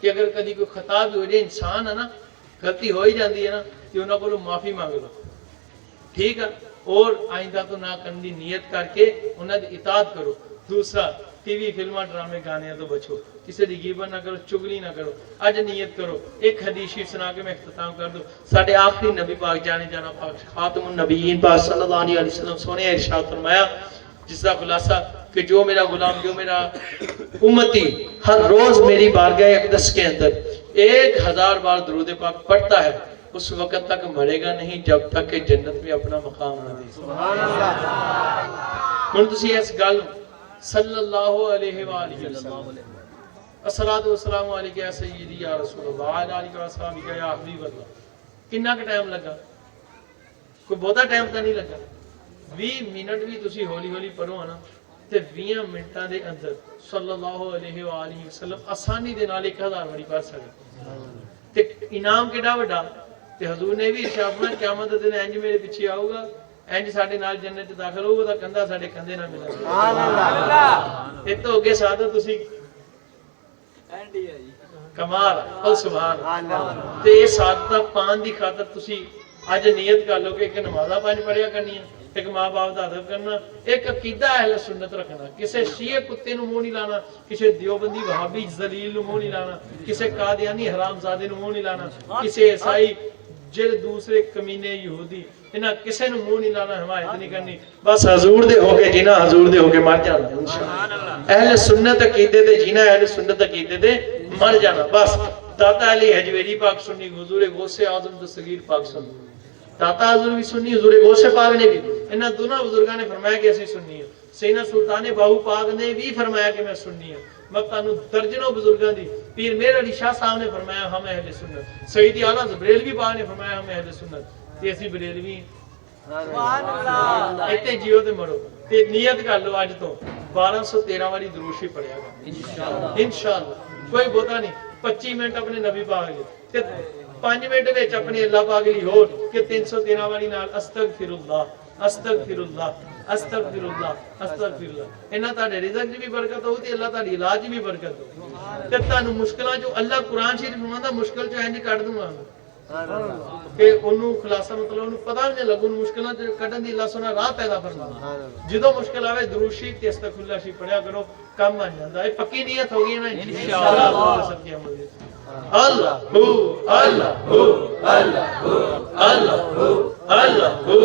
کہ اگر کدی کوئی خطا بھی ہو جائے، انسان ہے نا غلطی ہو ہی جاندی ہے نا، کہ انہاں کولوں معافی مانگ لو، ٹھیک ہے، اور آئندہ تو نہ کرنے دی نیت کر کے انہاں دی اطاعت کرو۔ دوسرا ٹی وی فلماں ڈرامے گانے تو بچو، کسی دی غیبت نہ کرو، چگلی نہ کرو۔ اج نیت کرو، ایک حدیث شریف سنا کے میں اختتام کر دوں۔ ساڈے آخری نبی پاک جانے جانا پاک خاتم النبیین پاک صلی اللہ علیہ وسلم سونے ارشاد فرمایا جس کا خلاصہ کہ جو میرا غلام، جو میرا امتی ہر روز میری بارگاہ اقدس کے اندر 1000 بار درود پاک پڑھتا ہے، اس وقت تک مرے گا نہیں جب تک کہ جنت میں اپنا مقام نہ دے۔ سبحان اللہ۔ ہن تسی اس گل صلی اللہ علیہ وآلہ وسلم الصلاۃ والسلام علیک یا سیدی یا رسول اللہ علیہ وسلم یا حبیب اللہ، کتنا کا ٹائم لگا؟ کوئی بہتا ٹائم تو نہیں لگا، 20 منٹ بھی تسی ہولی ہولی پڑھو نا تے 20 منٹاں دے اندر صلی اللہ علیہ وآلہ وسلم آسانی دے نال 1000 واری پڑھ سکتے تے انعام کیڑا وڈا۔ تے حضور نے بھی ارشاد فرمایا قیامت دے دن انج میرے پیچھے آؤ گا، انج ساڈے نال جنت وچ داخل ہوگا تا کندھا ساڈے کندھے نہ ملے۔ سبحان اللہ۔ اے تو اگے سادہ تسی اینڈی ہے جی کمال او سبحان اللہ۔ تے اے سادہ پان دی خاطر تسی اج نیت کر لو کہ ایک نمازاں 5 پڑھیا کرنی ہے، ایک ماں باپ دا ادب کرنا، ایک عقیدہ اہل سنت رکھنا، کسے شیعہ کتے نو منہ نہیں لانا، کسے دیوبندی وہابی ذلیل نو منہ نہیں لانا، کسے قادیانی حرام زادے نو منہ نہیں لانا، کسے عیسائی جڑے دوسرے کمینے یہودی انہاں کسے نو منہ نہیں لانا، حمایت نہیں کرنی، بس حضور دے ہو کے جینا، حضور دے ہو کے مر جانا انشاءاللہ۔ اہل سنت عقیدے تے جینا، اہل سنت عقیدے تے مر جانا بس۔ داتا علی حجویری پاک سنی، حضور غوث اعظم دستگیر پاک سنی، داتا حضور بھی سنی، حضور غوث پاک نے بھی، انہاں دونوں بزرگاں نے فرمایا کہ اسی سنی ہے۔ سیدنا سلطان باہو پاک نے بھی فرمایا کہ میں سنی ہے۔ میں تانوں درجنوں بزرگاں دی، پیر میر علی شاہ صاحب نے فرمایا ہم اہل سنت، سیدی اعلیٰ بریلوی پاک نے فرمایا ہم اہل سنت، تے اسی بریلوی ہیں۔ سبحان اللہ۔ ایتے جیو تے مرو تے نیت کر لو اج تو 1213 واری درود شریف پڑھیا گا انشاءاللہ، کوئی بوتا نہیں۔ 25 منٹ اپنے نبی پاک لے تے 5 منٹ وچ اپنے اللہ پاک دی ہور کہ 313 واری نال استغفر اللہ استغفر اللہ استغفر اللہ استغفر اللہ، انہاں تہاڈے رزق دی بھی برکت ہو تے اللہ تہاڈی علاج بھی برکت ہو تے تانوں مشکلاں جو اللہ قرآن شریف فرماندا مشکل چ انج کڈ دوں گا کہ انہوں خلاصہ مطلب انہوں پتہ نہیں لگو مشکلات کٹن دی اللہ سونا راہ پیدا فرمانا جدو مشکل آوے درود شریف تے استغفر اللہ شریف پڑھیا کرو کام بن جاندا ہے پکی نیت ہوگی نا انشاءاللہ اللہ ہو اللہ ہو اللہ ہو اللہ ہو اللہ ہو